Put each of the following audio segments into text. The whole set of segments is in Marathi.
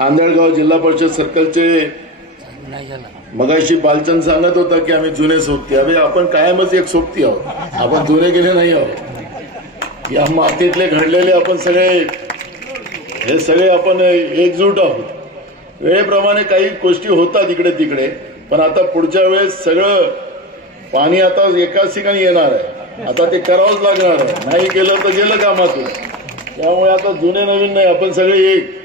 आंधळगाव जिल्हा परिषद सर्कलचे मगाशी बालचंद सांगत होता की आम्ही जुने सोबती. अरे आपण कायमच एक सोबती आहोत, आपण जुने गेले नाही आहोत. या मातीतले घडलेले आपण सगळे आपण एकजूट आहोत. वेळेप्रमाणे काही गोष्टी होतात इकडे तिकडे, पण आता पुढच्या वेळेस सगळं पाणी आता एकाच ठिकाणी येणार आहे. आता ते करावंच लागणार आहे, नाही केलं तर गेलं कामातून. त्यामुळे आता जुने नवीन नाही, आपण सगळे एक.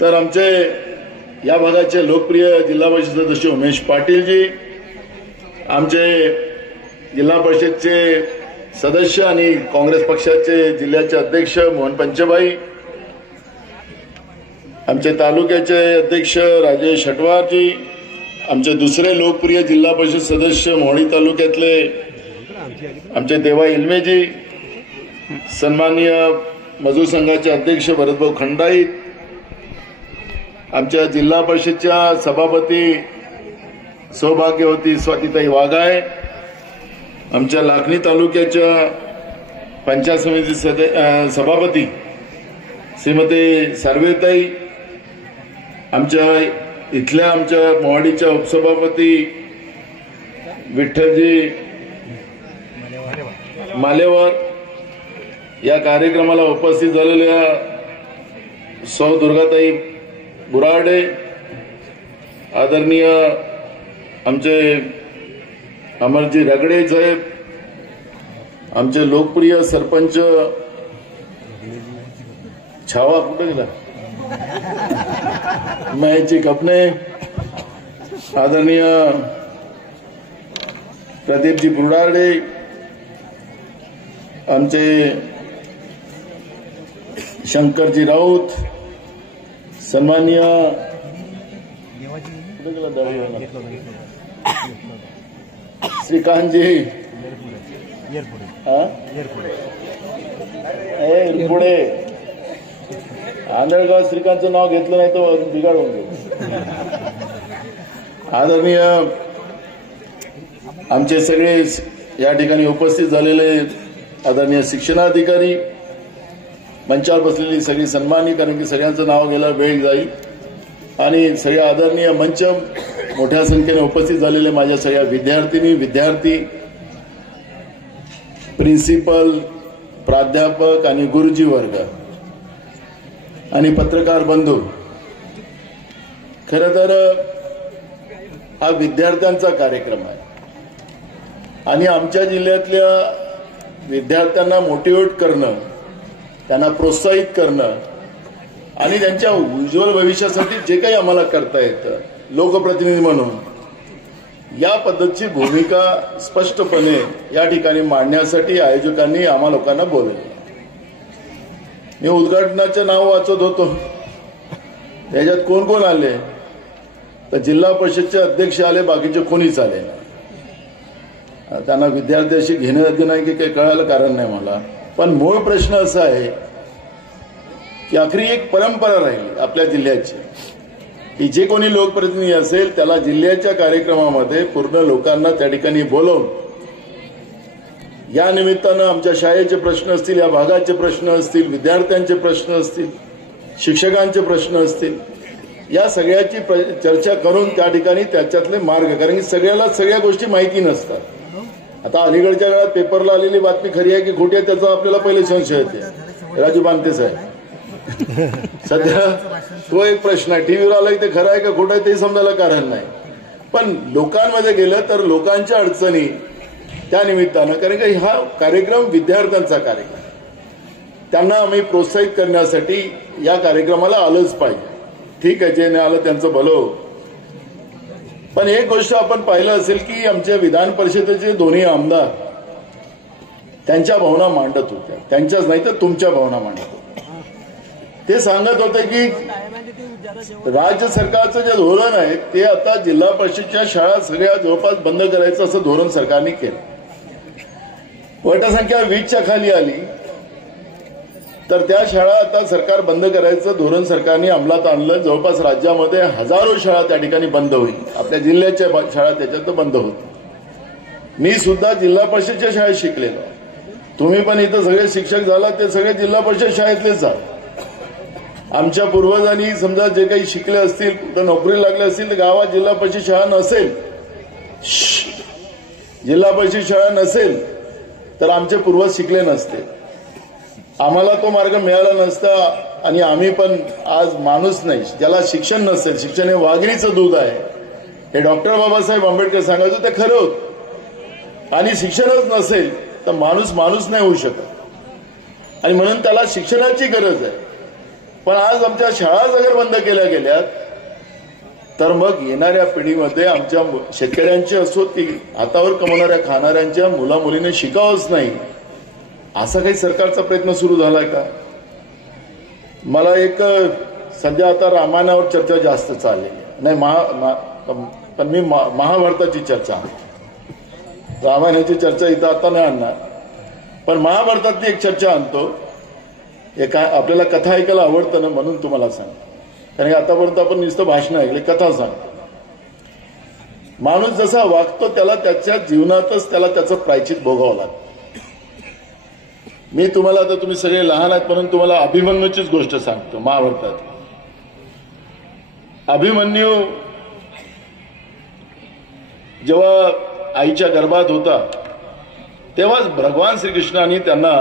तर आमचे या भागाचे लोकप्रिय जिल्हा परिषद सदस्य उमेश पाटीलजी, आमचे जिल्हा परिषदचे सदस्य आणि काँग्रेस पक्षाचे जिल्ह्याचे अध्यक्ष मोहन पंचभाई, आमचे तालुक्याचे अध्यक्ष राजेश हटवारजी, आमचे दुसरे लोकप्रिय जिल्हा परिषद सदस्य मोहणी तालुक्यातले आमचे देवा इल्मेजी, सन्माननीय मजूर संघाचे अध्यक्ष भरतभाऊ खंडाईत, आमच्या जिल्हा परिषदच्या सभापती सौभाग्यवती स्वातीताई वाघाय, आमच्या लाखनी तालुक्याच्या पंचायत समिती सभापती श्रीमती सार्वेताई, आमच्या मोहाडीच्या उपसभापती विठ्ठलजी मालेवर, या कार्यक्रमाला उपस्थित झालेल्या सौ दुर्गाताई बुराडे, आदरणीय आमचे अमरजी रगडे साहेब, आमचे लोकप्रिय सरपंच छावा कुठे गेला महेशजी कपने, आदरणीय प्रदीपजी बुराडे, आमचे शंकरजी राऊत, सन्माननीय श्रीकांतजी पुढे आंधळगाव श्रीकांतचं नाव घेतलं नाही तर बिघाडून घेऊ. आदरणीय आमचे सगळे या ठिकाणी उपस्थित झालेले आदरणीय शिक्षणाधिकारी, मंचावर बसलेली सगळी सन्मानी, कारण की सगळ्यांचं नाव घ्यायला वेळ जाईल, आणि सगळे आदरणीय मंच मोठ्या संख्येने उपस्थित झालेले माझ्या सगळ्या विद्यार्थिनी विद्यार्थी, प्रिन्सिपल, प्राध्यापक आणि गुरुजी वर्ग आणि पत्रकार बंधू, खरं तर हा विद्यार्थ्यांचा कार्यक्रम आहे आणि आमच्या जिल्ह्यातल्या विद्यार्थ्यांना मोटिवेट करणं, त्यांना प्रोत्साहित करणं आणि त्यांच्या उज्ज्वल भविष्यासाठी जे काही आम्हाला करता येतं लोकप्रतिनिधी म्हणून, या पद्धतीची भूमिका स्पष्टपणे या ठिकाणी मांडण्यासाठी आयोजकांनी आम्हा लोकांना बोलवलं. मी उद्घाटनाचे नाव वाचत होतो, त्याच्यात कोण कोण आले तर जिल्हा परिषदचे अध्यक्ष आले, बाकीचे कोणीच आले नाही. त्यांना विद्यार्थ्याशी घेणं नाही की काही कळायला कारण नाही मला. पण मूळ प्रश्न असा आहे की आखरी एक परंपरा राहिली आपल्या जिल्ह्याची की जे कोणी लोकप्रतिनिधी असेल त्याला जिल्ह्याच्या कार्यक्रमामध्ये पूर्ण लोकांना त्या ठिकाणी बोलवून, या निमित्तानं आमच्या शाळेचे प्रश्न असतील, या भागाचे प्रश्न असतील, विद्यार्थ्यांचे प्रश्न असतील, शिक्षकांचे प्रश्न असतील, या सगळ्याची चर्चा करून त्या ठिकाणी त्याच्यातले मार्ग, कारण की सगळ्याला सगळ्या गोष्टी माहिती नसतात. आता अलीकडच्या काळात पेपरला आलेली बातमी खरी आहे की खोटी आहे त्याचा आपल्याला पहिले संशय येते. राजू बांधते साहेब, सध्या तो एक प्रश्न आहे, टीव्हीवर आलाय ते खरं आहे का खोटं आहे ते समजायला कारण नाही. पण लोकांमध्ये गेलं तर लोकांच्या अडचणी त्या निमित्तानं, कारण की हा कार्यक्रम विद्यार्थ्यांचा कार्यक्रम, त्यांना आम्ही प्रोत्साहित करण्यासाठी या कार्यक्रमाला आलंच पाहिजे. ठीक आहे, जे नाही आलं त्यांचं भलं. पण एक गोष्ट आपण पाहिलं असेल की आमच्या विधान परिषदेचे दोन्ही आमदार त्यांच्या भावना मांडत होत्या, त्यांच्याच नाही तर तुमच्या भावना मांडत होत्या. ते सांगत होते की राज्य सरकारचं जे धोरण आहे ते आता जिल्हा परिषदच्या शाळा सगळ्या जवळपास बंद करायचं असं धोरण सरकारने केलं. पटसंख्या 20च्या खाली आली तर त्या शाळा आता सरकार बंद करायचं धोरण सरकारने अंमलात आणलं. जवळपास राज्यामध्ये हजारो शाळा त्या ठिकाणी बंद होईल. आपल्या जिल्ह्याच्या शाळा त्याच्यात बंद होतील. मी सुद्धा जिल्हा परिषदच्या शाळेत शिकलेलो. तुम्ही पण इथं सगळे शिक्षक झाला ते सगळे जिल्हा परिषद शाळेतलेच आहात. आमच्या पूर्वजांनी समजा जे काही शिकले असतील, तर नोकरी लागले असतील, तर गावात जिल्हा परिषद शाळा नसेल, जिल्हा परिषद शाळा नसेल तर आमचे पूर्वज शिकले नसते, आम्हाला तो मार्ग मिळाला नसता आणि आम्ही पण आज माणूस नाही. ज्याला शिक्षण नसेल, शिक्षण हे वाघिणीचं दूध आहे, हे डॉक्टर बाबासाहेब आंबेडकर सांगायचं ते खरं होतं. आणि शिक्षणच नसेल तर माणूस माणूस नाही होऊ शकत आणि म्हणून त्याला शिक्षणाची गरज आहे. पण आज आमच्या शाळा जर बंद केल्या गेल्यात तर मग येणाऱ्या पिढीमध्ये आमच्या शेतकऱ्यांची असो की हातावर कमवणाऱ्या खाणाऱ्यांच्या मुला मुलीने शिकावंच नाही, असा काही सरकारचा प्रयत्न सुरू झालाय का? मला एक सध्या आता रामायणावर चर्चा जास्त चाललेली नाही, पण मी महाभारताची चर्चा, रामायणाची चर्चा इथं आता नाही आणणार, पण महाभारतातली एक चर्चा आणतो. आपल्याला कथा ऐकायला आवडतं ना, म्हणून तुम्हाला सांग, कारण आतापर्यंत आपण नुसतं भाषण ऐकले, कथा सांगतो. माणूस जसा वागतो त्याला त्याच्या जीवनातच त्याला त्याचं प्रायश्चित भोगावं लागतं. मी तुम्हाला, आता तुम्ही सगळे लहान आहेत म्हणून तुम्हाला अभिमन्यूचीच गोष्ट सांगतो. महाभारतात अभिमन्यू जेव्हा आईच्या गर्भात होता तेव्हाच भगवान श्रीकृष्णाने त्यांना,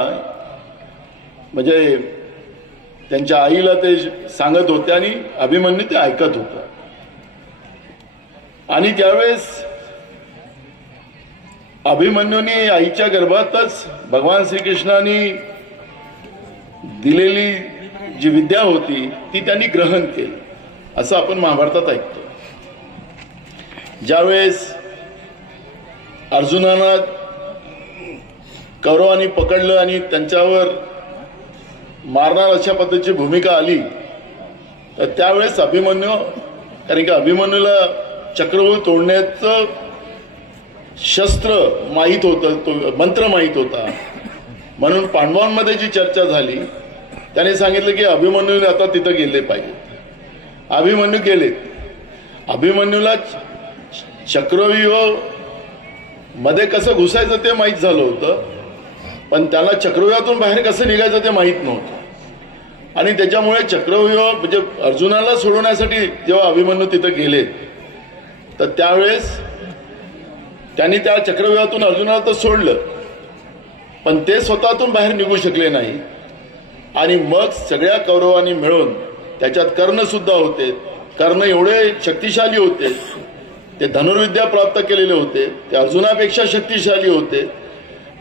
म्हणजे त्यांच्या आईला ते सांगत होते आणि अभिमन्यू ते ऐकत होता. आणि त्यावेळेस अभिमन्यूने आईच्या गर्भातच भगवान श्रीकृष्णाने दिलेली जी विद्या होती ती त्यांनी ग्रहण केली, असं आपण महाभारतात ऐकतो. ज्यावेळेस अर्जुनाला कौरवांनी पकडलं आणि त्यांच्यावर मारणार अशा पद्धतीची भूमिका आली, तर त्यावेळेस अभिमन्यू, कारण की अभिमन्यूला चक्रव्यूह तोडण्याचं शस्त्र माहीत होतं, तो मंत्र माहीत होता, म्हणून पांडवांमध्ये जी चर्चा झाली त्याने सांगितलं की अभिमन्यूने आता तिथं गेले पाहिजे. अभिमन्यू गेले. अभिमन्यूला चक्रव्यूह मध्ये कसं घुसायचं ते माहीत झालं होतं, पण त्याला चक्रव्यूहातून बाहेर कसं निघायचं ते माहीत नव्हतं. आणि त्याच्यामुळे चक्रव्यूह म्हणजे अर्जुनाला सोडवण्यासाठी जेव्हा अभिमन्यू तिथं गेले तर त्यावेळेस त्यांनी त्या चक्रव्यूहातून अर्जुनाला तर सोडलं, पण ते स्वतःतून बाहेर निघू शकले नाही. आणि मग सगळ्या कौरवांनी मिळून, त्याच्यात कर्ण सुद्धा होते, कर्ण एवढे शक्तिशाली होते, ते धनुर्विद्या प्राप्त केलेले होते, ते अर्जुनापेक्षा शक्तिशाली होते,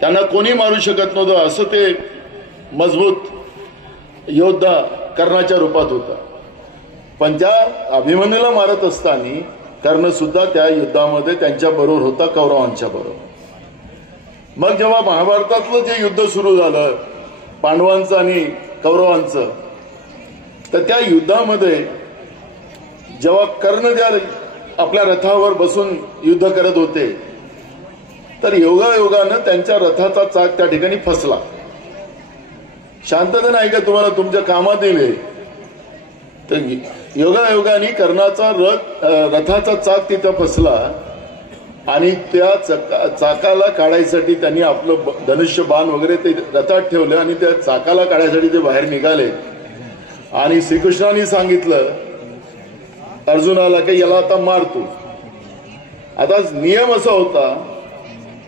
त्यांना कोणी मारू शकत नव्हतं, असं ते मजबूत योद्धा कर्णाच्या रूपात होता. पण त्या अभिमन्यूला मारत असताना कर्ण सुद्धा त्या युद्धामध्ये त्यांच्या बरोबर होता, कौरवांच्या बरोबर. मग जेव्हा महाभारतातलं जे युद्ध सुरू झालं पांडवांचं आणि कौरवांचं, तर त्या युद्धामध्ये जेव्हा कर्ण ज्या आपल्या रथावर बसून युद्ध करत होते तर योगायोगानं त्यांच्या रथाचा चाक त्या ठिकाणी फसला. शांतता नाही का तुम्हाला तुमच्या कामात येईल, तर योगायोगाने कर्णाचा रथाचा चाक तिथं फसला आणि त्या चाकाला काढायसाठी त्यांनी आपलं धनुष्य बाण वगैरे ते रथात ठेवलं आणि त्या चाकाला काढायसाठी ते बाहेर निघाले. आणि श्रीकृष्णाने सांगितलं अर्जुनाला की याला आता मारतो. आता नियम असा होता,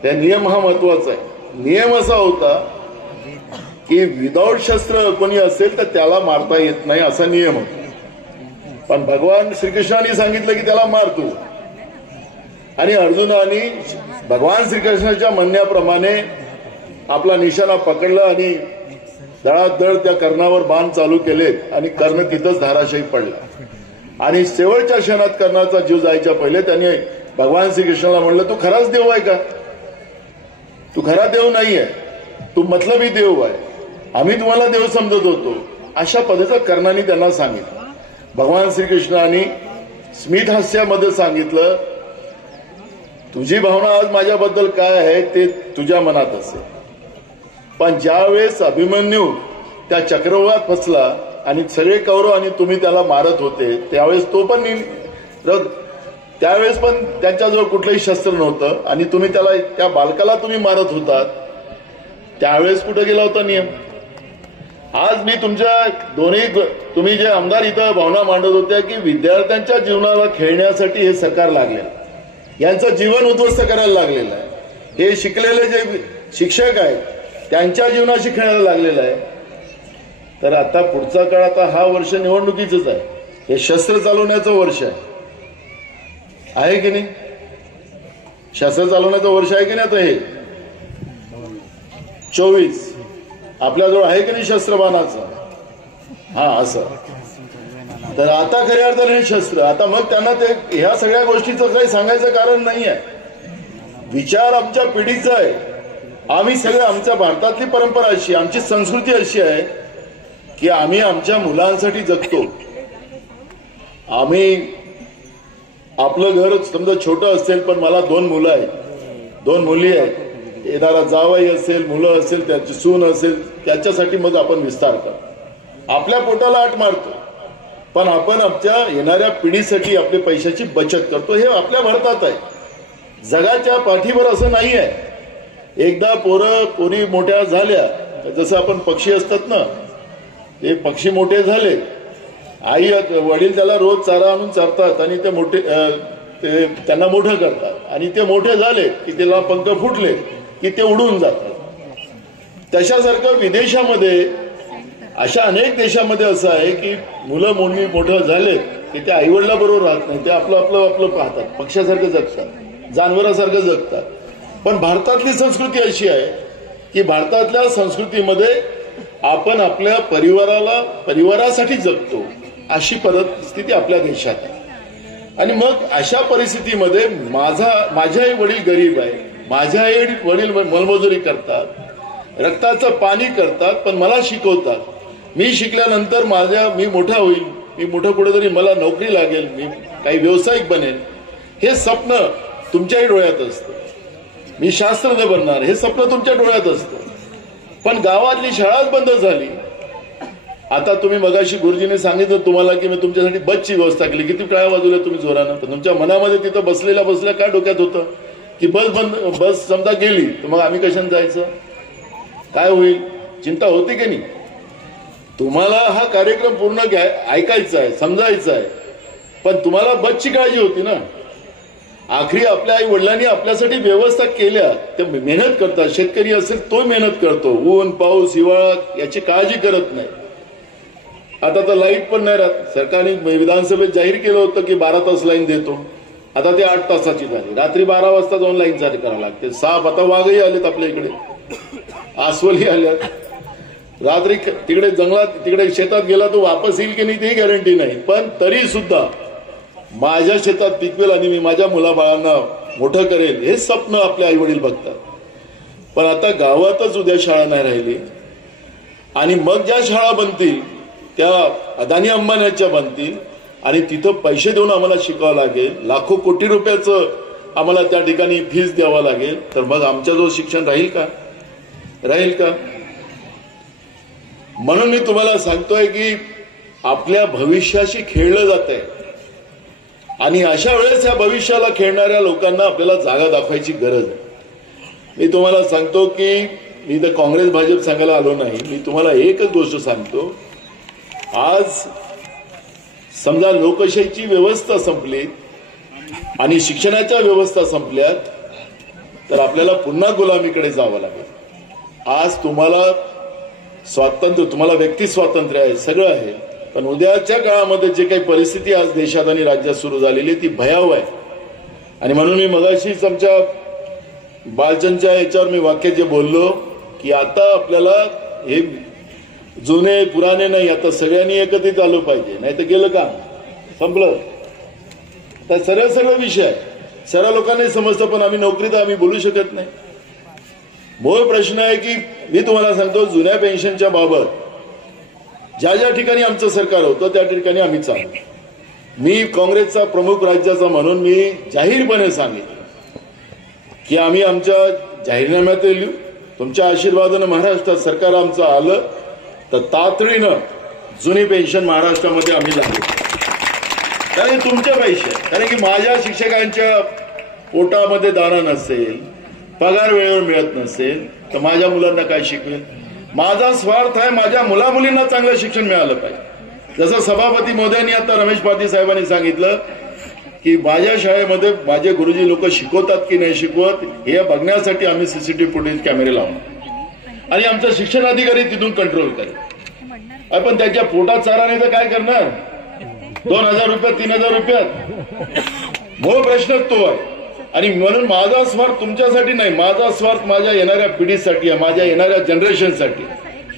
त्या नियम हा महत्वाचा आहे, नियम असा होता की विदाऊट शस्त्र कोणी असेल तर त्याला मारता येत नाही असा नियम होता. पण भगवान श्रीकृष्णाने सांगितलं की त्याला मारतो, आणि अर्जुनाने भगवान श्रीकृष्णाच्या म्हणण्याप्रमाणे आपला निशाणा पकडला आणि धडाधड त्या कर्णावर बाण चालू केलेत आणि कर्ण तिथंच धाराशायी पडला. आणि शेवटच्या क्षणात कर्णाचा जीव जायच्या पहिले त्यांनी भगवान श्रीकृष्णाला म्हणलं, तू खराच देव आहे का? तू खरा देव नाहीये, तू मतलबी देव आहे, आम्ही तुम्हाला देव समजत होतो, अशा पद्धतीचं कर्णाने त्यांना सांगितलं. भगवान श्रीकृष्णाने स्मित हास्यामध्ये सांगितलं, तुझी भावना आज माझ्याबद्दल काय आहे ते तुझ्या मनात असेल, पण ज्यावेळेस अभिमन्यू त्या चक्रव्यूहात फसला आणि सगळे कौरव आणि तुम्ही त्याला मारत होते त्यावेळेस तो पण त्यावेळेस पण त्यांच्याजवळ कुठलंही शस्त्र नव्हतं आणि तुम्ही त्याला, त्या बालकाला तुम्ही मारत होतात, त्यावेळेस कुठे गेला होता नियम? आज मी तुम्ही जे आमदार इथं भावना मांडत होत्या की विद्यार्थ्यांच्या जीवनाला खेळण्यासाठी हे सरकार लागलेलं, यांचं जीवन उद्ध्वस्त करायला लागलेलं आहे. हे शिकलेले जे शिक्षक आहेत त्यांच्या जीवनाशी खेळायला लागलेलं आहे. तर आता पुढचा काळ, आता हा वर्ष निवडणुकीचंच आहे, हे शस्त्र चालवण्याचं वर्ष आहे की नाही? शस्त्र चालवण्याचं वर्ष आहे की नाही? आता हे 24 आपल्याजवळ आहे की नाही शस्त्रबाणाचं? हा, असं. तर आता खऱ्या अर्थाने हे शस्त्र, आता मग त्यांना ते ह्या सगळ्या गोष्टीचं काही सांगायचं कारण नाही आहे. विचार आमच्या पिढीचा आहे. आम्ही सगळे, आमच्या भारतातली परंपरा अशी, आमची संस्कृती अशी आहे की आम्ही आमच्या मुलांसाठी जगतो. आम्ही आपलं घर समजा छोटं असेल पण मला 2 मुलं आहेत, 2 मुली आहेत, येणारा जावई असेल, मुलं असेल, त्याची सून असेल, त्याच्यासाठी मग आपण विस्तार करतो, आपल्या पोटाला आट मारतो. पण आपण आमच्या येणाऱ्या पिढीसाठी आपल्या पैशाची बचत करतो. हे आपल्या भारतात आहे. जगाच्या पाठीवर असं नाही आहे. एकदा पोरी मोठ्या झाल्या, जसं आपण पक्षी असतात ना, ते पक्षी मोठे झाले, आई वडील त्याला रोज चारा आणून चारतात आणि ते मोठे त्यांना मोठं करतात आणि ते मोठे झाले की त्याला पंख फुटले की ते उडून जातात. तशासारखं विदेशामध्ये, अशा अनेक देशामध्ये असं आहे की मुलं मुली मोठं झाले की ते आईवडिलाबरोबर राहत नाही, ते आपलं पाहतात, पक्षासारखं जगतात, जानवरासारखं जगतात. पण भारतातली संस्कृती अशी आहे की भारतातल्या संस्कृतीमध्ये आपण आपल्या परिवारासाठी जगतो, अशी परिस्थिती आपल्या देशात आहे. आणि मग अशा परिस्थितीमध्ये माझे आई वडील गरीब आहे, माझे आई वडील मोलमजुरी करतात, रक्ताचं पाणी करतात, पण मला शिकवतात. मी शिकल्यानंतर मी मोठा होईल, मी मोठं कुठेतरी मला नोकरी लागेल, मी काही व्यावसायिक बनेल, हे स्वप्न तुमच्याही डोळ्यात असतं. मी शास्त्रज्ञ बनणार, हे स्वप्न तुमच्या डोळ्यात असतं. पण गावातली शाळाच बंद झाली. आता तुम्ही मगाशी गुरुजीने सांगितलं तुम्हाला की मी तुमच्यासाठी बसची व्यवस्था केली, किती टाळ्या वाजवल्या तुम्ही जोरानं. पण तुमच्या मनामध्ये तिथं बसल्या काय डोक्यात होतं की बस समजा गेली तर मग आम्ही कशाने जायचं, काय होईल, चिंता होती की नाही? तुम्हाला हा कार्यक्रम पूर्ण ऐकायचा आहे, समजायचा आहे, पण तुम्हाला बसची काळजी होती ना. आखरी आपल्या आई वडिलांनी आपल्यासाठी व्यवस्था केल्या, ते मेहनत करतात. शेतकरी असेल तो मेहनत करतो, ऊन पाऊस हिवाळा याची काळजी करत नाही. आता तर लाईट पण नाही राहत. सरकारने विधानसभेत जाहीर केलं होतं की 12 तास लाईन देतो, आता ते 8 तासाची झाली. रात्री 12 वाजता जाऊन लाईन चालू करावं लागते. साप, आता वाघही आलेत आपल्या इकडे, अस्वलही आल्यात. रात्री तिकडे जंगलात, तिकडे शेतात गेला तो वापस येईल की नाही ती गॅरंटी नाही. पण तरी सुद्धा माझ्या शेतात पिकवेल आणि मी माझ्या मुलाबाळांना मोठं करेल, हे स्वप्न आपले आई वडील बघतात. पण आता गावातच उद्या शाळा नाही राहिली आणि मग ज्या शाळा बनतील त्या अदानी अंबानीच्या बनतील आणि तिथं पैसे देऊन आम्हाला शिकावं लागेल, लाखो कोटी रुपयाचं आम्हाला त्या ठिकाणी फीस द्यावा लागेल, तर मग आमच्याजवळ शिक्षण राहील का? म्हणून मी तुम्हाला सांगतोय की आपल्या भविष्याशी खेळलं जात आहे आणि अशा वेळेस या भविष्याला खेळणाऱ्या लोकांना आपल्याला जागा दाखवायची गरज आहे. मी तुम्हाला सांगतो की मी तर काँग्रेस भाजप सांगायला आलो नाही, मी तुम्हाला एकच गोष्ट सांगतो. आज समजा लोकशाहीची व्यवस्था संपली आणि शिक्षणाच्या व्यवस्था संपल्यात तर आपल्याला पुन्हा गुलामीकडे जावं लागेल. आज तुम्हाला स्वातंत्र्य, तुम्हाला व्यक्ती स्वातंत्र्य आहे, सगळं आहे, पण उद्याच्या काळामध्ये जे काही परिस्थिती आज देशात आणि राज्यात सुरू झालेली ती भयावह आहे. आणि म्हणून मी मगाशीच आमच्या बालचंदच्या याच्यावर मी वाक्य जे बोललो की आता आपल्याला हे जुने पुराणे नाही, आता सगळ्यांनी एकत्रित आलो पाहिजे, नाही तर गेलं का, संपलं. तर सरळ विषय आहे, सर्व लोकांनाही समजतं, पण आम्ही नोकरीत आम्ही बोलू शकत नाही. मूळ प्रश्न आहे की मी तुम्हाला सांगतो, जुन्या पेन्शनच्या बाबत ज्या ठिकाणी आमचं सरकार होतं त्या ठिकाणी आम्ही चालू. मी काँग्रेसचा प्रमुख राज्याचा म्हणून मी जाहीरपणे सांगितलं की आम्ही आमच्या जाहीरनाम्यात लिहू, तुमच्या आशीर्वादानं महाराष्ट्रात सरकार आमचं आलं तर तातडीनं जुनी पेन्शन महाराष्ट्रामध्ये आम्ही लागू. कारण तुमचे पैसे, कारण की माझ्या शिक्षकांच्या पोटामध्ये दाना नसेल, पगार वेळेवर मिळत नसेल तर माझ्या मुलांना काय शिकवेल, माझा स्वार्थ आहे माझ्या मुलामुलींना चांगलं शिक्षण मिळालं पाहिजे। जसं सभापती महोदयांनी आता रमेश पाटील साहेबांनी सांगितलं की माझ्या शाळेमध्ये माझे गुरुजी लोक शिकवतात की नाही शिकवत हे बघण्यासाठी आम्ही सीसीटीव्ही फुटेज कॅमेरे लावणार आणि आमचा शिक्षण अधिकारी तिथून कंट्रोल करेल। आपण त्याच्या पोटात चारा नाही तर काय करणार? 2000 रुपयात 3000 रुपयात मूळ प्रश्न तो आहे। आणि म्हणून माझा स्वार्थ तुमच्यासाठी नाही, माझा स्वार्थ माझ्या येणाऱ्या पिढीसाठी आहे, माझ्या येणाऱ्या जनरेशनसाठी।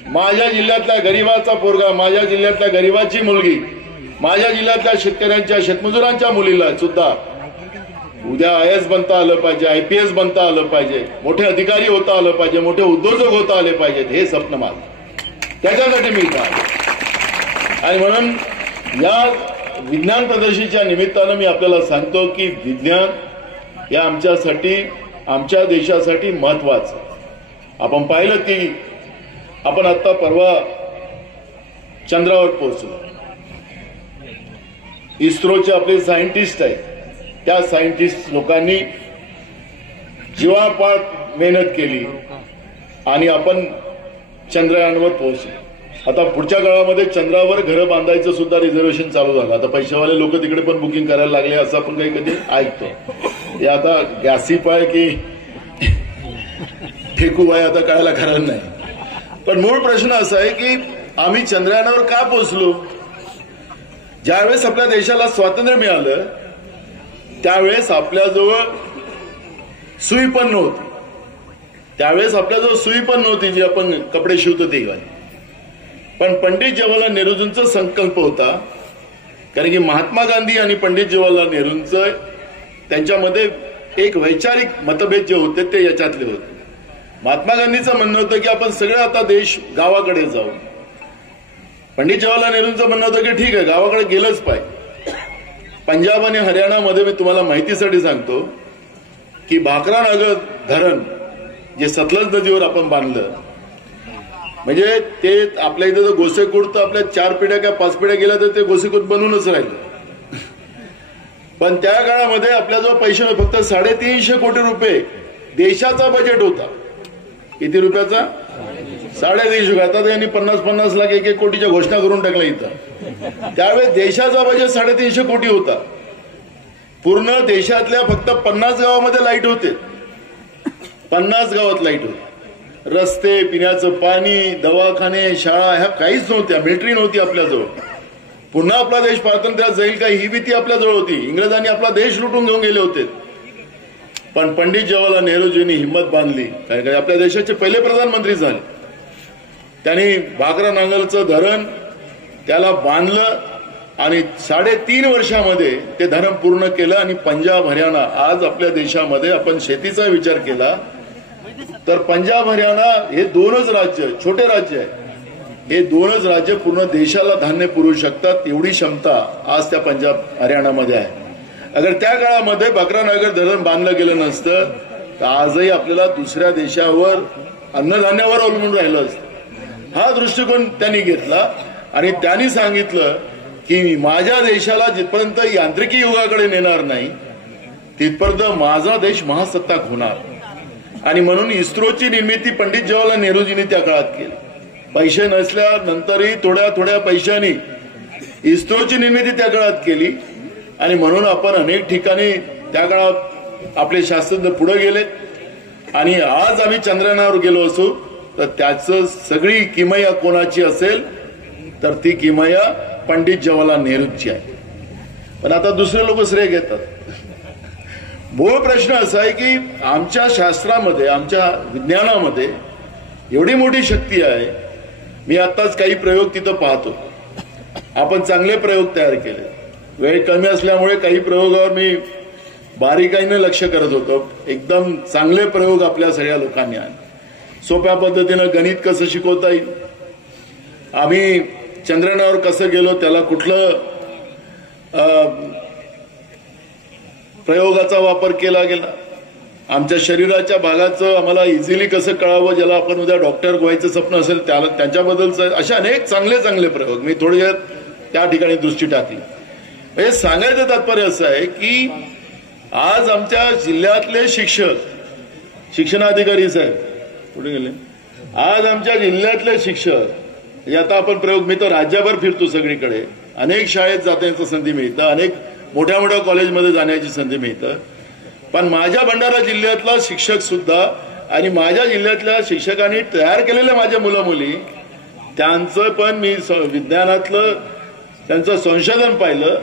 माझ्या जिल्ह्यातल्या गरीबाचा पोरगा, माझ्या जिल्ह्यातल्या गरीबाची मुलगी, माझ्या जिल्ह्यातल्या शेतकऱ्यांच्या शेतमजुरांच्या मुलीला सुद्धा उद्या IAS बनता आलं पाहिजे, IPS बनता आलं पाहिजे, मोठे अधिकारी होता आलं पाहिजे, मोठे उद्योजक होता आले पाहिजेत, हे स्वप्न माझं। त्याच्यासाठी मी इथं आलो। आणि म्हणून या विज्ञान प्रदर्शनीच्या निमित्तानं मी आपल्याला सांगतो की विज्ञान हे आमच्यासाठी आमच्या देशासाठी महत्वाचं। आपण पाहिलं की आपण आता परवा चंद्रावर पोहोचलो। इस्रोचे आपले सायंटिस्ट आहेत, त्या सायंटिस्ट लोकांनी जीवापाड मेहनत केली आणि आपण चंद्रयानवर पोहोचलो। आता पुढच्या काळामध्ये चंद्रावर घरं बांधायचं सुद्धा रिझर्वेशन चालू झालं। आता पैशावाले लोक तिकडे पण बुकिंग करायला लागले असं आपण काही कधी ऐकतो। हे आता गॅसिप आहे की फेकू आहे आता कळायला खरं नाही। पण मूळ प्रश्न असा आहे की आम्ही चंद्रयानावर का पोहोचलो? ज्यावेळेस आपल्या देशाला स्वातंत्र्य मिळालं त्यावेळेस आपल्याजवळ सुई पण नव्हती, त्यावेळेस आपल्याजवळ सुई पण नव्हती जी आपण कपडे शिवतो ते घाल। पण पंडित जवाहरलाल नेहरूंचा संकल्प होता, कारण की महात्मा गांधी आणि पंडित जवाहरलाल नेहरूंचं त्यांच्यामध्ये एक वैचारिक मतभेद जे होते ते याच्यातले होते। महात्मा गांधीचं म्हणणं होतं की आपण सगळं आता देश गावाकडे जाऊ। पंडित जवाहरलाल नेहरूंचं म्हणणं होतं की ठीक आहे गावाकडे गेलंच पाहिजे। पंजाब आणि हरियाणामध्ये मी तुम्हाला माहितीसाठी सांगतो की भाकरानगर धरण जे सतलज नदीवर आपण बांधलं, म्हणजे ते आपल्या इथं जर गोसेकूड तर आपल्या 4 पिढ्या किंवा 5 पिढ्या गेल्या तर ते गोसेकूड बनूनच राहिलं। पण त्या काळामध्ये आपल्याजवळ पैसे फक्त 350 कोटी रुपये देशाचा बजेट होता। किती रुपयाचा? 350। आता यांनी 50-50 लाख 1-1 कोटीच्या घोषणा करून टाकल्या इथं। त्यावेळेस देशाचा बजेट 350 कोटी होता। पूर्ण देशातल्या फक्त 50 गावामध्ये लाईट होते, 50 गावात लाईट होते। रस्ते, पिण्याचं पाणी, दवाखाने, शाळा ह्या काहीच नव्हत्या, मिलिटरी नव्हती आपल्याजवळ। पुन्हा आपला देश स्वातंत्र्यात जाईल का ही भीती आपल्याजवळ होती। इंग्रजांनी आपला देश लुटून घेऊन गेले होते। पण पंडित जवाहरलाल नेहरूजींनी हिंमत बांधली, कारण आपल्या देशाचे पहिले प्रधानमंत्री झाले। त्यांनी भाकरा नांगलचं धरण त्याला बांधलं आणि 3.5 वर्षामध्ये ते धरण पूर्ण केलं। आणि पंजाब हरियाणा आज आपल्या देशामध्ये आपण शेतीचा विचार केला तर पंजाब हरियाणा हे 2च राज्य, छोटे राज्य आहे, हे 2च राज्य पूर्ण देशाला धान्य पुरवू शकतात एवढी क्षमता आज त्या पंजाब हरियाणामध्ये आहे। अगर त्या काळामध्ये भाकरानगर धरण बांधलं गेलं नसतं तर आजही आपल्याला दुसऱ्या देशावर अन्नधान्यावर अवलंबून राहिलं असतं। हा दृष्टिकोन त्यांनी घेतला आणि त्यांनी सांगितलं की माझ्या देशाला जिथपर्यंत यांत्रिकी युगाकडे नेणार नाही तिथपर्यंत माझा देश महासत्ताक होणार। आणि म्हणून इस्रोची निर्मिती पंडित जवाहरलाल नेहरूजींनी त्या काळात केली। पैसे नसल्यानंतरही थोड्या थोड्या पैशांनी इस्रोची निर्मिती त्या काळात केली। आणि म्हणून आपण अनेक ठिकाणी त्या काळात आपले शास्त्रज्ञ पुढे गेले आणि आज आम्ही चंद्रयानावर गेलो असू तर त्याचं सगळी किमया कोणाची असेल तर ती किमया पंडित जवाहरलाल नेहरूची आहे। पण आता दुसरे लोक श्रेय घेतात। मूळ प्रश्न असा आहे की आमच्या शास्त्रामध्ये, आमच्या विज्ञानामध्ये एवढी मोठी शक्ती आहे। मी आताच काही प्रयोग तिथं पाहतो, आपण चांगले प्रयोग तयार केले। वेळ कमी असल्यामुळे काही प्रयोगावर मी बारीकाईने लक्ष करत होतो। एकदम चांगले प्रयोग आपल्या सगळ्या लोकांनी आणले। सोप्या पद्धतीनं गणित कसं शिकवता येईल, आम्ही चंद्रयानावर कसं गेलो, त्याला कुठलं प्रयोगाचा वापर केला गेला, आमच्या शरीराच्या भागाचं आम्हाला इझिली कसं कळावं, ज्याला आपण उद्या डॉक्टर व्हायचं स्वप्न असेल त्याला त्यांच्याबद्दलचं अशा अनेक चांगले प्रयोग मी थोडक्यात त्या ठिकाणी दृष्टी टाकली। हे सांगायचं तात्पर्य असं आहे की आज आमच्या जिल्ह्यातले शिक्षक, शिक्षणाधिकारी साहेब कुठे गेले, आज आमच्या जिल्ह्यातले शिक्षक आता आपण प्रयोग, मी तर राज्यभर फिरतो सगळीकडे, अनेक शाळेत जाण्याची संधी मिळतं, अनेक मोठ्या मोठ्या कॉलेजमध्ये जाण्याची संधी मिळतं, पण माझ्या भंडारा जिल्ह्यातला शिक्षक सुद्धा आणि माझ्या जिल्ह्यातल्या शिक्षकांनी तयार केलेले माझे मुलं मुली, त्यांचं पण मी विज्ञानातलं त्यांचं संशोधन पाहिलं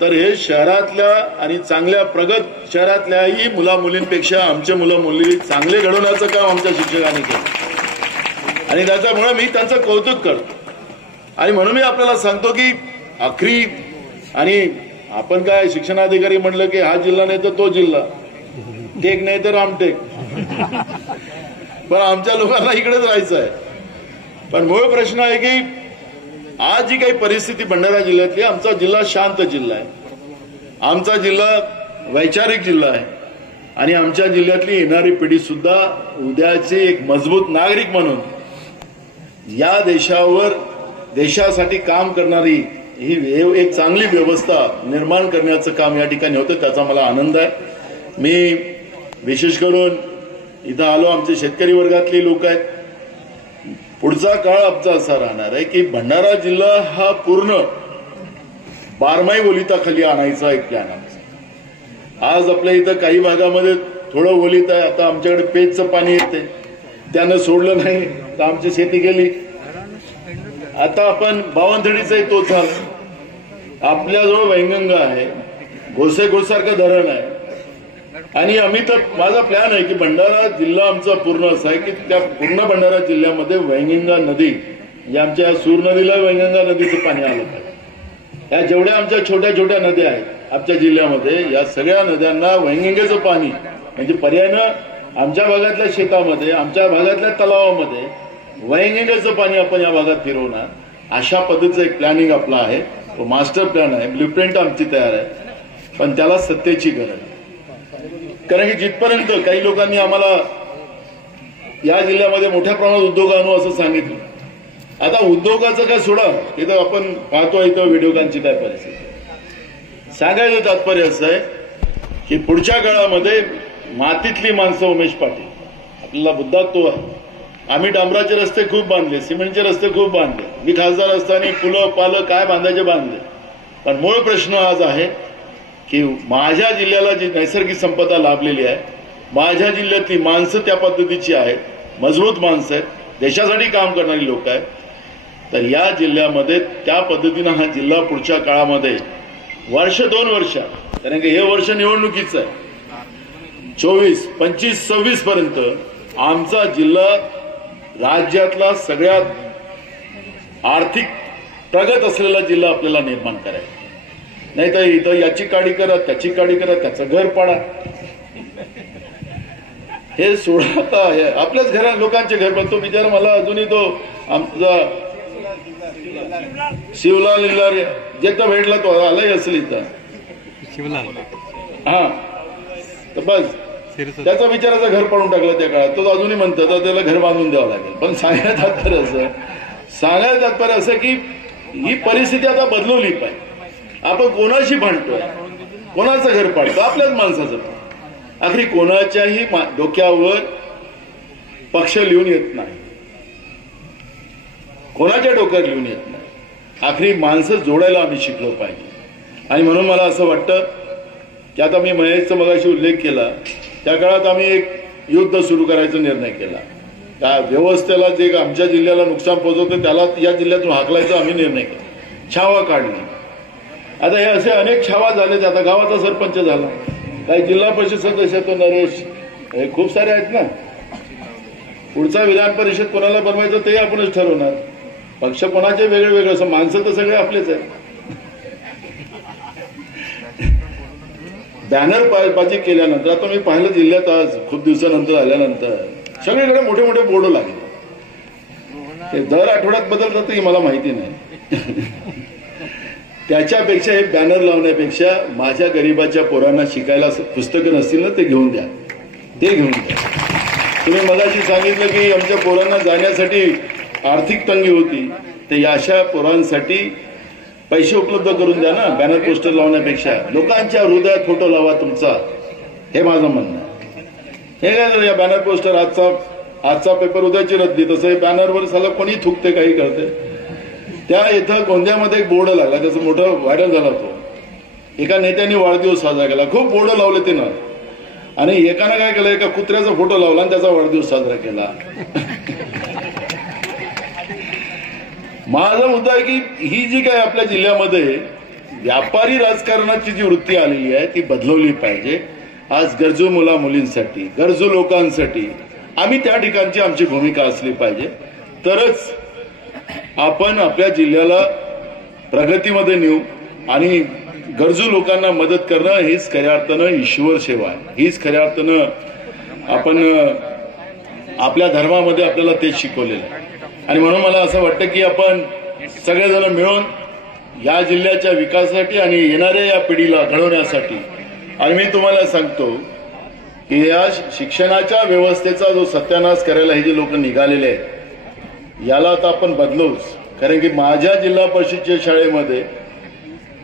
तर हे शहरातल्या आणि चांगल्या प्रगत शहरातल्याही मुला मुलींपेक्षा आमचे मुलं मुली चांगले घडवण्याचं काम आमच्या शिक्षकांनी केलं आणि त्याच्यामुळे मी त्यांचं कौतुक करतो. आणि म्हणून मी आपल्याला सांगतो की आखरी, आणि आपण काय शिक्षणाधिकारी म्हणलं की हा जिल्हा नाही तर तो जिल्हा, टेक नाही तर रामटेक, पण आमच्या लोकांना इकडेच राहायचं आहे. पण मूळ प्रश्न आहे की आज जी काही परिस्थिती भंडारा जिल्ह्यातली, आमचा जिल्हा शांत जिल्हा आहे, आमचा जिल्हा वैचारिक जिल्हा आहे आणि आमच्या जिल्ह्यातली येणारी पिढी सुद्धा उद्याचे एक मजबूत नागरिक म्हणून या देशावर, देशासाठी काम करणारी ही एक चांगली व्यवस्था निर्माण करण्याचं काम या ठिकाणी होतं. त्याचा मला आनंद आहे. मी विशेष करून इथं आलो, आमचे शेतकरी वर्गातली लोक आहेत. पुढचा काळ आमचा असा राहणार आहे की भंडारा जिल्हा हा पूर्ण बारमाही ओलिताखाली आणायचा एक प्लॅन आमचा. आज आपल्या इथं काही भागामध्ये थोडं ओलित आहे, आता आमच्याकडे पेजचं पाणी येते, त्यानं सोडलं नाही तर आमची शेती गेली. आता आपण बावनथडीचाही तोच झाला. आपल्याजवळ वैनगंगा आहे, गोसेखुर्दसारखं धरण आहे आणि आम्ही तर, माझा प्लॅन आहे की भंडारा जिल्हा आमचा पूर्ण असा आहे की त्या पूर्ण भंडारा जिल्ह्यामध्ये वैनगंगा नदी, म्हणजे आमच्या सूर नदीला वैनगंगा नदीचं पाणी आलं पाहिजे. या जेवढ्या आमच्या छोट्या छोट्या नद्या आहेत आमच्या जिल्ह्यामध्ये, या सगळ्या नद्यांना वैनगंगेचं पाणी, म्हणजे पर्यायनं आमच्या भागातल्या शेतामध्ये, आमच्या भागातल्या तलावामध्ये वैनगंगेचं पाणी आपण या भागात फिरवणार, अशा पद्धतीचं एक प्लॅनिंग आपला आहे. तो मास्टर प्लॅन आहे, ब्ल्यूप्रिंट आमची तयार आहे, पण त्याला सत्तेची गरज आहे. कारण की जिथपर्यंत काही लोकांनी आम्हाला या जिल्ह्यामध्ये मोठ्या प्रमाणात उद्योग आणू असं सांगितलं, आता उद्योगाचं काय सोडा, इथं आपण पाहतो इथं व्हिडिओकांची काय परिस्थिती. सांगायचं तात्पर्य असं आहे की पुढच्या काळामध्ये मातीतली माणसं, उमेश पाटील आपल्याला मुद्दा तो आहे. आम्ही डांबराचे रस्ते खूप बांधले, सिमेंटचे रस्ते खूप बांधले, मी खासदार असताना पुलं पालं काय बांधायचे बांधले, पण मूळ प्रश्न आज आहे की माझ्या जिल्ह्याला जी नैसर्गिक संपदा लाभलेली आहे, माझ्या जिल्ह्यातली माणसं त्या पद्धतीची आहेत, मजबूत माणसं आहेत, देशासाठी काम करणारी लोक आहेत, तर या जिल्ह्यामध्ये त्या पद्धतीनं हा जिल्हा पुढच्या काळामध्ये वर्ष 2 वर्ष, कारण की हे वर्ष निवडणुकीचं आहे, 24, 25, 26 पर्यंत आमचा जिल्हा राज्यातला सगळ्यात आर्थिक प्रगत असलेला जिल्हा आपल्याला निर्माण करायचा. नाही तर इथं याची काडी करा, त्याची काडी करा, त्याचं घर पाडा, हे सोडा. आता आपल्याच घरात लोकांचे घर बनतो. बिचारा मला अजूनही तो आमचा शिवलाल लिल्लार जेता भेटला तो आलाही असेल इथं, हा, तर बस त्याचा बिचाराचं घर पाडून टाकलं त्या काळात. तो अजूनही म्हणतो तर त्याला घर बांधून द्यावं लागेल. पण सांगायचं तात्पर्य असं की ही परिस्थिती आता बदलवली पाहिजे. आपण कोणाशी भांडतोय, कोणाचं घर पाडतो, आपल्याच माणसाचं. आखरी कोणाच्याही डोक्यावर पक्ष लिहून येत नाही, कोणाच्या डोक्यावर लिहून येत नाही. आखरी माणसं जोडायला आम्ही शिकलो पाहिजे. आणि म्हणून मला असं वाटतं की आता मी महेशचा मगाशी उल्लेख केला, त्या काळात आम्ही एक युद्ध सुरू करायचा निर्णय केला. त्या व्यवस्थेला जे आमच्या जिल्ह्याला नुकसान पोहोचवतं त्याला या जिल्ह्यातून हाकलायचा आम्ही निर्णय केला, छावा काढली. आता हे असे अनेक छावा झाले. आता गावाचा सरपंच झाला, काही जिल्हा परिषद सदस्य तो नरेश, हे खूप सारे आहेत ना. पुढचा विधान परिषद कोणाला बनवायचं ते आपणच ठरवणार. पक्ष कोणाचे वेगळे वेगळे, असं माणसं तर सगळे आपलेच आहेत. बॅनर बाजी केल्यानंतर आता मी पाहिलं जिल्ह्यात आज खूप दिवसानंतर आल्यानंतर सगळीकडे मोठे मोठे बोर्ड लागले. ते दर आठवड्यात बदलतात की मला माहिती नाही. त्याच्यापेक्षा हे बॅनर लावण्यापेक्षा माझ्या गरिबाच्या पोरांना शिकायला पुस्तकं नसतील ना ते घेऊन द्या, ते घेऊन द्या. तुम्ही मगाशी सांगितलं की आमच्या पोरांना जाण्यासाठी आर्थिक तंगी होती, तर या अशा पोरांसाठी पैसे उपलब्ध करून द्या ना. बॅनर पोस्टर लावण्यापेक्षा लोकांच्या हृदयात फोटो लावा तुमचा, हे माझं म्हणणं आहे. हे काय या बॅनर पोस्टर आजचा आजचा पेपर उद्याची रद्दी, तसं बॅनरवर साला कोणी थुकते काही करते. त्या इथं गोंदियामध्ये एक बोर्ड लागला, त्याचं मोठं व्हायरल झाला तो. एका नेत्याने वाढदिवस साजरा केला, खूप बोर्ड लावले तिनं, आणि एकानं काय केलं, एका कुत्र्याचा फोटो लावला आणि त्याचा वाढदिवस साजरा केला. माझा मुद्दा आहे की ही जी काय आपल्या जिल्ह्यामध्ये व्यापारी राजकारणाची जी वृत्ती आलेली आहे ती बदलवली पाहिजे. आज गरजू मुला मुलींसाठी, गरजू लोकांसाठी आम्ही त्या ठिकाणची आमची भूमिका असली पाहिजे, तरच आपण आपल्या जिल्ह्याला प्रगतीमध्ये नेऊ. आणि गरजू लोकांना मदत करणं हीच खऱ्या अर्थानं ईश्वर सेवा आहे, हीच खऱ्या अर्थानं आपण आपल्या धर्मामध्ये आपल्याला तेच शिकवलेलं आहे. आणि म्हणून मला असं वाटतं की आपण सगळेजण मिळून या जिल्ह्याच्या विकासासाठी आणि येणाऱ्या या पिढीला घडवण्यासाठी, आणि मी तुम्हाला सांगतो की या शिक्षणाच्या व्यवस्थेचा जो सत्यानाश करायला हे जे लोक निघालेले आहेत याला आता आपण बदलूच. कारण की माझ्या जिल्हा परिषदेच्या शाळेमध्ये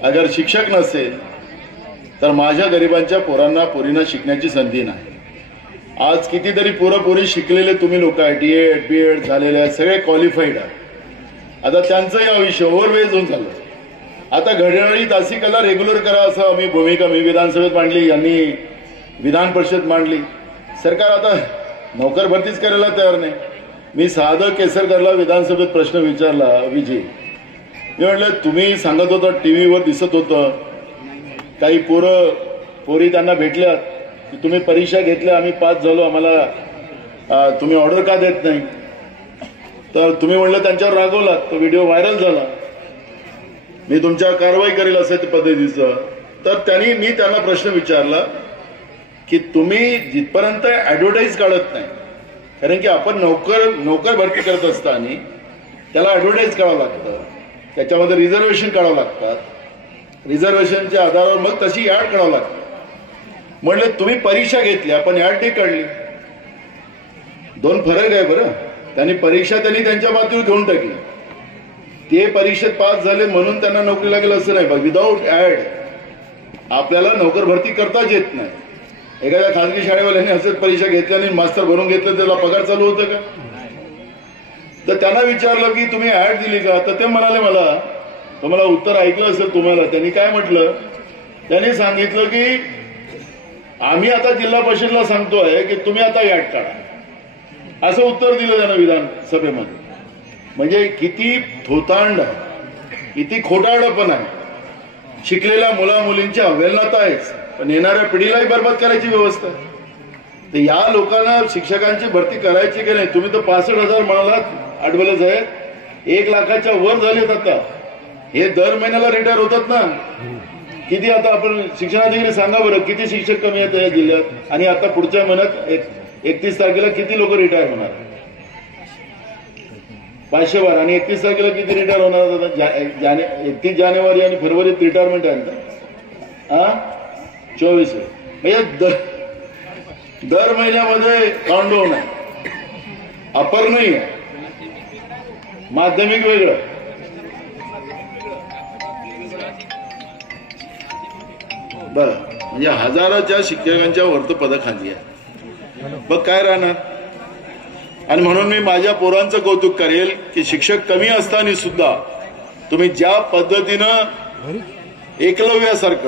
अगर शिक्षक नसेल तर माझ्या गरिबांच्या पोरींना शिकण्याची संधी नाही. आज कितीतरी पोरी शिकलेले तुम्ही लोक आहे, DED BEd झालेले आहेत, सगळे क्वालिफाईड आहेत. आता त्यांचंही आयुष्य ओव्हरवेज होऊन झालं. आता घड्याळी तासिकाला रेग्युलर करा असं आम्ही भूमिका मी विधानसभेत मांडली, यांनी विधान परिषद मांडली. सरकार आता नोकर भरतीच करायला तयार नाही. मी साधं केसरकरला विधानसभेत प्रश्न विचारला, विजय, मी म्हटलं तुम्ही सांगत होता टीव्हीवर दिसत होतं काही पोरी त्यांना भेटल्यात की तुम्ही परीक्षा घेतल्या, आम्ही पास झालो, आम्हाला तुम्ही ऑर्डर का देत नाही. तर तुम्ही म्हटलं त्यांच्यावर रागवलात, तो व्हिडिओ व्हायरल झाला, मी तुमच्यावर कारवाई करेल असं पद्धतीचं. तर मी त्यांना प्रश्न विचारला की तुम्ही जिथपर्यंत ऍडव्हर्टाईज काढत नाही, कारण की आपण नोकर भरती करत असताना त्याला ऍडव्हर्टाईज करावं लागतं, त्याच्यामध्ये रिझर्वेशन काढावं लागतात, रिझर्वेशनच्या आधारावर मग तशी ऍड काढावं लागतं. म्हटलं तुम्ही परीक्षा घेतल्या पण ऍड नाही काढली, दोन फरक आहे बरं. त्यांनी परीक्षा त्यांच्या मातीवर घेऊन टाकली, ते परीक्षेत पास झाले म्हणून त्यांना नोकरी लागेल असं नाही. विदाऊट ऍड आपल्याला नोकर भरती करताच येत नाही. एखाद्या खासगी शाळेवाल्यांनी असंच परीक्षा घेतल्या आणि मास्तर भरून घेतलं, त्याला पगार चालू होतं का. तर त्यांना विचारलं की तुम्ही ऍड दिली का, तर ते म्हणाले मला उत्तर ऐकलं असेल तुम्हाला. त्यांनी काय म्हटलं, त्यांनी सांगितलं की आम्ही आता जिल्हा परिषदला सांगतोय की तुम्ही आता ऍड काढा, असं उत्तर दिलं त्यानं विधानसभेमध्ये. म्हणजे किती थोतांड, किती खोटारडं आहे. शिकलेल्या मुला मुलींची अवहेलना आहेच, पण येणाऱ्या पिढीलाही बरबाद करायची व्यवस्था. तर या लोकांना शिक्षकांची भरती करायची की नाही. तुम्ही तर 65,000 म्हणालात आठवले साहेब, 1 लाखाच्या वर झालेत आता. हे दर महिन्याला रिटायर होतात ना. किती आता आपण शिक्षणाधिकारी सांगा बरं, किती शिक्षक कमी आहेत या जिल्ह्यात. आणि आता पुढच्या महिन्यात 31 तारखेला किती लोक रिटायर होणार, 512. आणि 31 तारखेला किती रिटायर होणार, 31 जानेवारी आणि फेब्रुवारीत रिटायरमेंट आहे ना, 24. म्हणजे दर महिन्यामध्ये काउंटडाऊन आहे. अपर नाही आहे, माध्यमिक वेगळं. बरं, म्हणजे हजाराच्या शिक्षकांच्या वरत पदखाली आहे. मग काय राहणार. आणि म्हणून मी माझ्या पोरांचं कौतुक करेल की शिक्षक कमी असताना सुद्धा तुम्ही ज्या पद्धतीनं एकलव्यासारखंच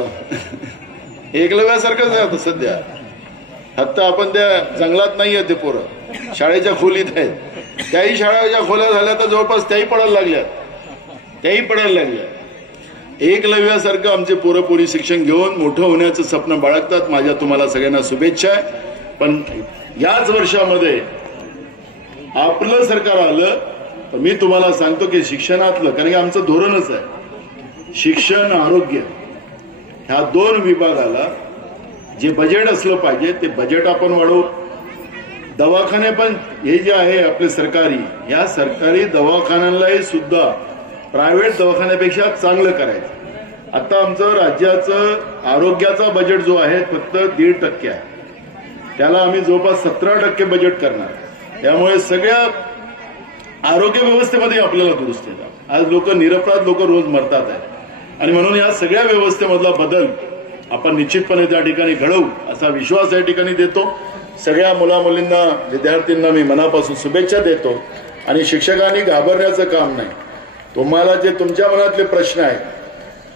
आहे आता सध्या. फक्त आपण त्या जंगलात नाही आहे, ते पोरं शाळेच्या खोलीत आहेत. त्याही शाळेच्या खोल्या झाल्या तर जवळपास त्याही पडायला लागल्या. एकलव्यासारखं आमचे पोरपोरी शिक्षण घेऊन मोठं होण्याचं स्वप्न बाळगतात. माझ्या तुम्हाला सगळ्यांना शुभेच्छा आहे. पण याच वर्षामध्ये आपलं सरकार आलं तर मी तुम्हाला सांगतो की शिक्षणातलं, कारण की आमचं धोरणच आहे शिक्षण आरोग्य, ह्या 2 विभागाला जे बजेट असलं पाहिजे ते बजेट आपण वाढवू. दवाखाने पण हे जे आहे आपले सरकारी, या सरकारी दवाखान्यांनाही सुद्धा प्रायव्हेट दवाखान्यापेक्षा चांगलं करायचं. आता आमचं राज्याचं आरोग्याचा बजेट जो आहे फक्त 1.5% आहे, त्याला आम्ही जवळपास 17% बजेट करणार. त्यामुळे सगळ्या आरोग्य व्यवस्थेमध्ये आपल्याला दुरुस्ती येतात. आज निरपराध लोक रोज मरतात आहे. आणि म्हणून या सगळ्या व्यवस्थेमधला बदल आपण निश्चितपणे त्या ठिकाणी घडवू असा विश्वास या ठिकाणी देतो. सगळ्या मुलामुलींना विद्यार्थ्यांना मी मनापासून शुभेच्छा देतो आणि शिक्षकांनी घाबरण्याचं काम नाही. तुम्हाला जे तुमच्या मनातले प्रश्न आहेत,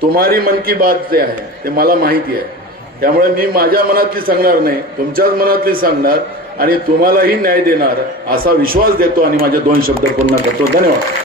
तुम्हारी मन की बात जे आहे ते मला माहिती आहे. त्यामुळे मी माझ्या मनातली सांगणार नाही, तुमच्याच मनातली सांगणार आणि तुम्हालाही न्याय देणार असा विश्वास देतो आणि माझे 2 शब्द पूर्ण करतो. धन्यवाद.